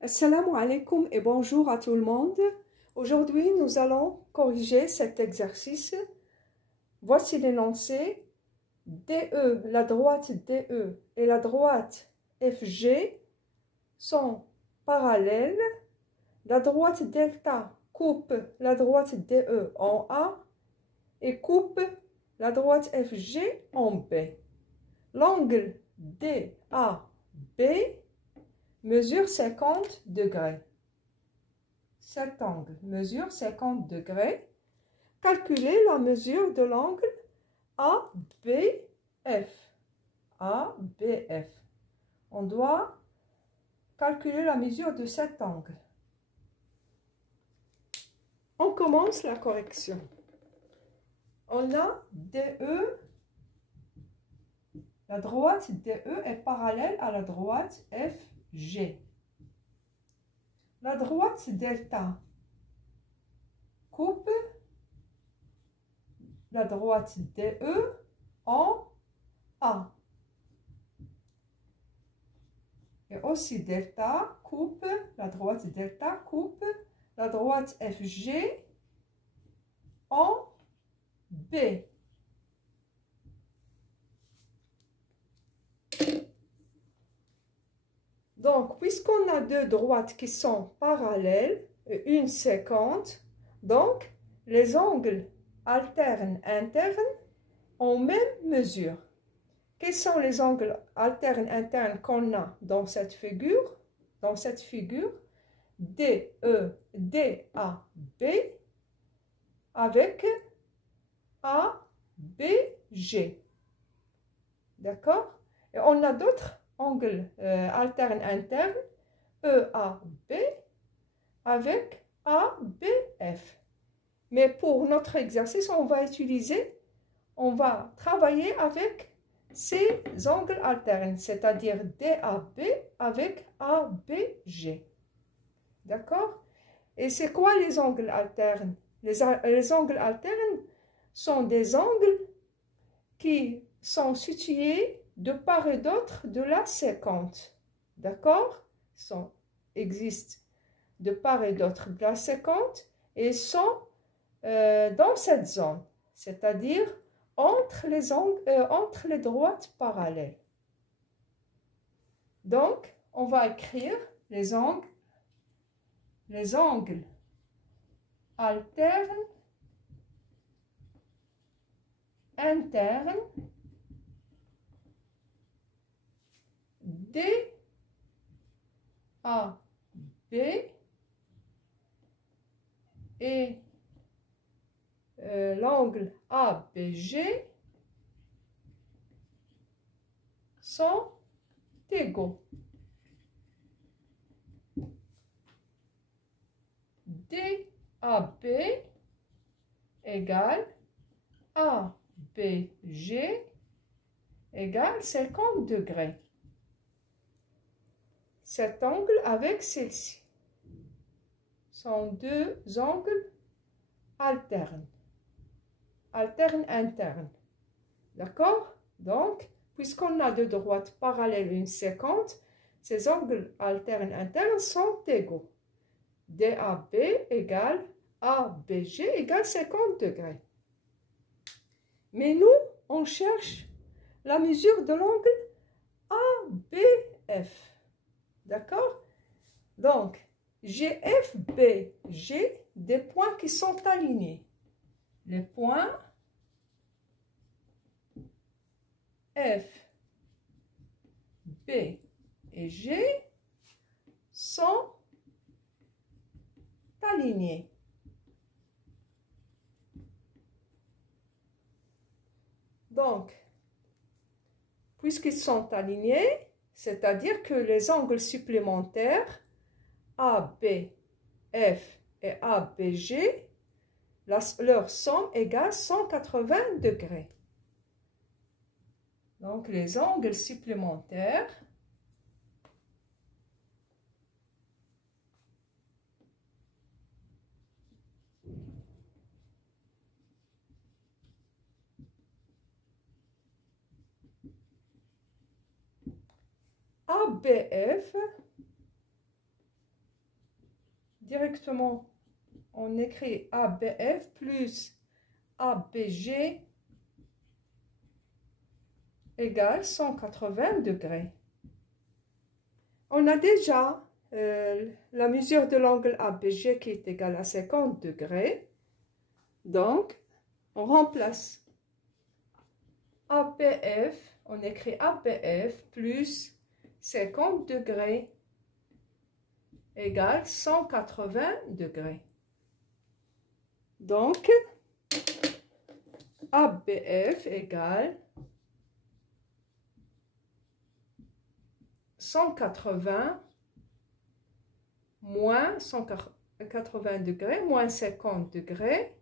Assalamu alaikum et bonjour à tout le monde. Aujourd'hui, nous allons corriger cet exercice. Voici l'énoncé. DE, la droite DE et la droite FG sont parallèles. La droite delta coupe la droite DE en A et coupe la droite FG en B. L'angle DAB mesure 50 degrés. Cet angle mesure 50 degrés. Calculez la mesure de l'angle ABF. ABF. On doit calculer la mesure de cet angle. On commence la correction. On a DE. La droite DE est parallèle à la droite FG. La droite delta coupe la droite DE en A. Et aussi delta coupe, la droite delta coupe la droite FG en B. Donc, puisqu'on a deux droites qui sont parallèles, et une séquente, donc les angles alternes internes ont même mesure. Quels sont les angles alternes internes qu'on a dans cette figure? Dans cette figure, DE, DAB avec ABG. D'accord? Et on a d'autres angles alternes internes, EAB avec ABF. Mais pour notre exercice, on va travailler avec ces angles alternes, c'est-à-dire DAB avec ABG. D'accord? Et c'est quoi les angles alternes? Les angles alternes sont des angles qui sont situés de part et d'autre de la séquente. D'accord? Existent de part et d'autre de la séquente et sont dans cette zone, c'est-à-dire entre les droites parallèles. Donc, on va écrire les angles alternes internes DAB et l'angle ABG sont égaux. DAB égale ABG égale 50 degrés. Cet angle avec celle-ci sont deux angles alternes internes. D'accord? Donc, puisqu'on a deux droites parallèles une séquente, ces angles alternes internes sont égaux. DAB égale ABG égale 50 degrés. Mais nous, on cherche la mesure de l'angle ABF. D'accord? Donc, GFB, j'ai des points qui sont alignés. Les points F, B et G sont alignés. Donc, puisqu'ils sont alignés, c'est-à-dire que les angles supplémentaires ABF et ABG, leur somme égale 180 degrés. Donc, les angles supplémentaires ABF directement, on écrit ABF plus ABG égale 180 degrés. On a déjà la mesure de l'angle ABG qui est égale à 50 degrés. Donc, on remplace ABF, on écrit ABF plus 50 degrés égale 180 degrés. Donc, ABF égale 180 moins 180 degrés moins 50 degrés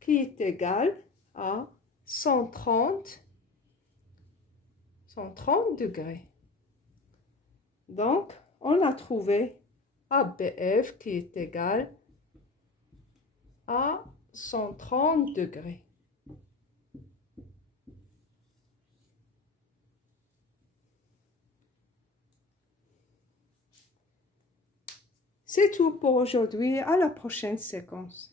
qui est égal à 130 degrés. Donc, on a trouvé ABF qui est égal à 130 degrés. C'est tout pour aujourd'hui. À la prochaine séquence.